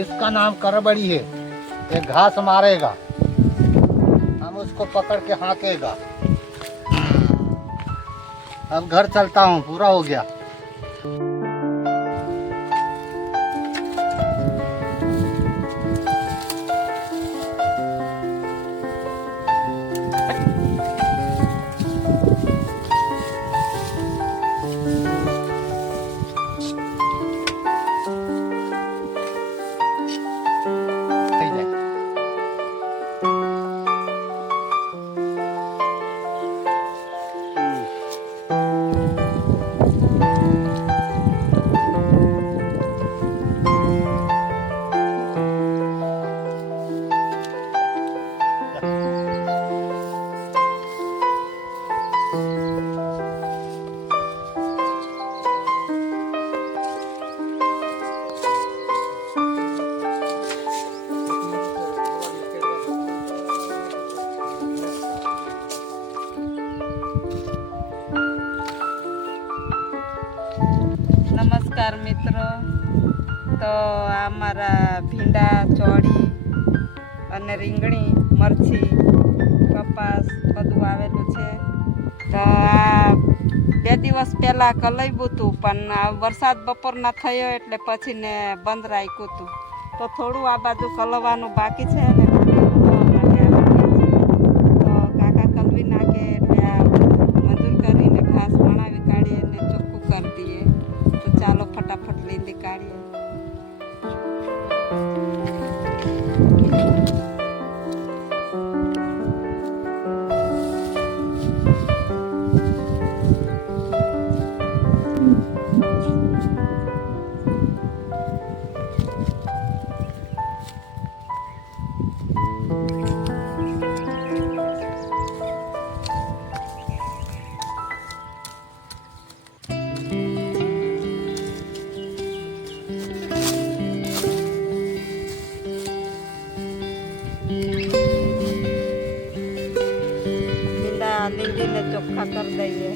इसका नाम करबड़ी है। ये घास मारेगा, हम उसको पकड़ के हाँकेगा। अब घर चलता हूँ, पूरा हो गया। નમસ્કાર મિત્રો, તો આ મારા ભીંડા, ચોળી અને રીંગણી, મરચી, કપાસ બધું આવેલું છે. તો આ 2 દિવસ પહેલાં કલાવ્યું હતું, પણ વરસાદ બપોરના થયો એટલે પછી ને બંધ રાખ્યું હતું. તો થોડું આ બાજુ કલવાનું બાકી છે ને તો કાકા કલવી નાખે એટલે આ મજૂર કરીને ઘાસ વણાવી કાઢીએ ને ચોખ્ખું કરી દઈએ. તો ચાલો ફટાફટ લીંદી કાઢીએ. લીંદીને ચોખ્ખા કરી દઈએ.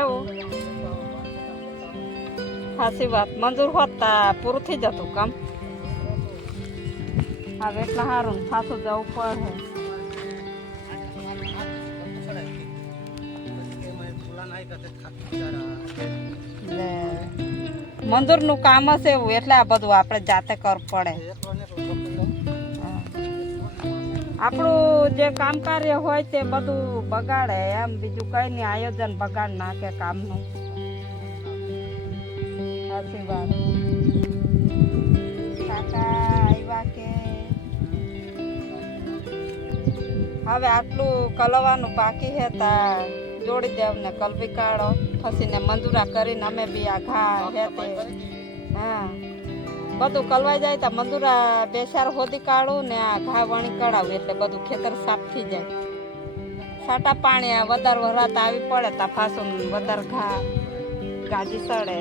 એવું સાચી વાત, મંજૂર હોત તા પૂરું થઈ જતું કામ. હવે એટલા સારું પાછું જવું પડે. મંજૂરનું કામ હશે એવું, એટલે આ બધું આપણે જાતે કરવું પડે. આપણું જે કામ કાર્ય હોય તે બધું બગાડે, એમ બીજું કઈ નહીં, આયોજન બગાડ નાખે કામનું. સાચી વાત. કાકા આવ્યા કે હવે આટલું કલવાનું બાકી છે, તા જોડી દેવ ને કલવી કાઢો, ફસીને મંજૂરા કરીને અમે બી આ ઘા હેતે હા બધું કલવાઈ જાય. તો મંજૂરા 2-4 હોદી કાઢું ને આ ઘા વણી કઢાવું એટલે બધું ખેતર સાફ થઈ જાય. સાટા પાણી આ વધારે વરાત આવી પડે તા પાછું વધારે ઘા ગાજી સડે.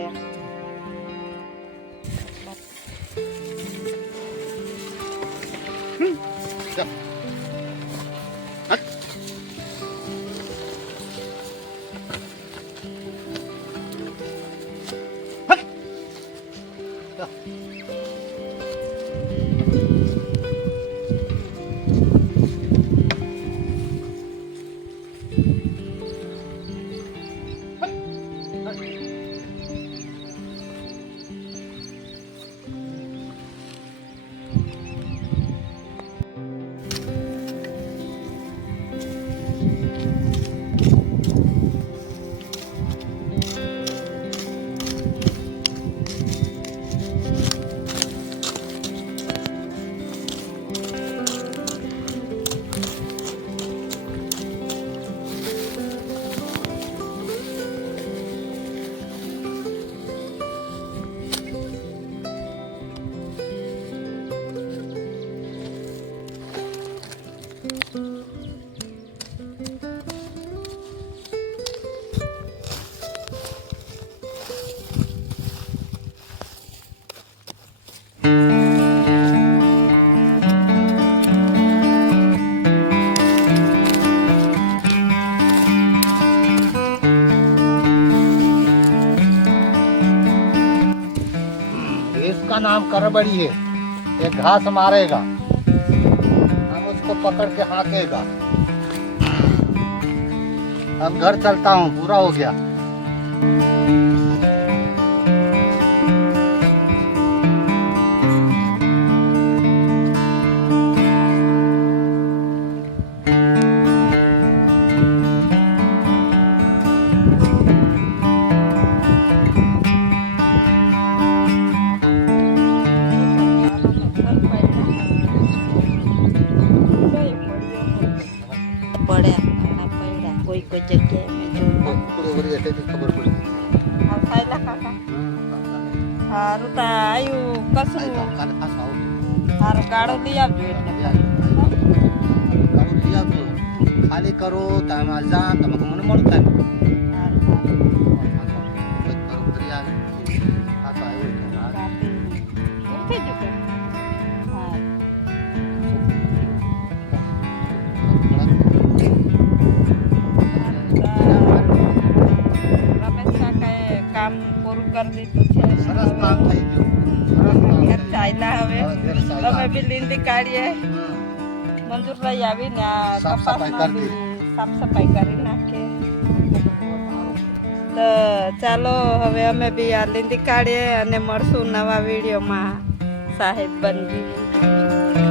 इसका नाम करबड़ी है। ये घास मारेगा, हम उसको पकड़ के हाँकेगा। अब घर चलता हूँ, पूरा हो गया। પડ્યા પડ્યા કોઈ કોઈ જગ્યાએ મેં જોયું પૂરો કરી એટલે ખબર પડી. હા ખાયલા કાકા હારું તા આયુ કસરું કાલે પાછું આવું. હારું ગાળો લઈ આવજો એટલે ગાળું લઈ આવજો. ખાલી કરો તમે જા તમે મને મળતા હારું હારું ફરી આવે પાછો આવ્યો રાતે ઉઠી જજો હા રમેશ કાકાએ કામ પૂરું કરી દીધું છે સરસ કામ થઈ ગયું. સરસ કામ ઘેર ચાલ્યા હવે હવે ઘેર ચાલ્યા. તમે બી લીંડી કાઢીએ મંજૂર લઈ આવીને આ સાફ સફાઈ કપાસમાં કરી બી સાફ સફાઈ કરી નાખીએ તો ચાલો હવે અમે બી આ લીંડી કાઢીએ અને મળશું નવા વિડીયોમાં સાહેબ બનજી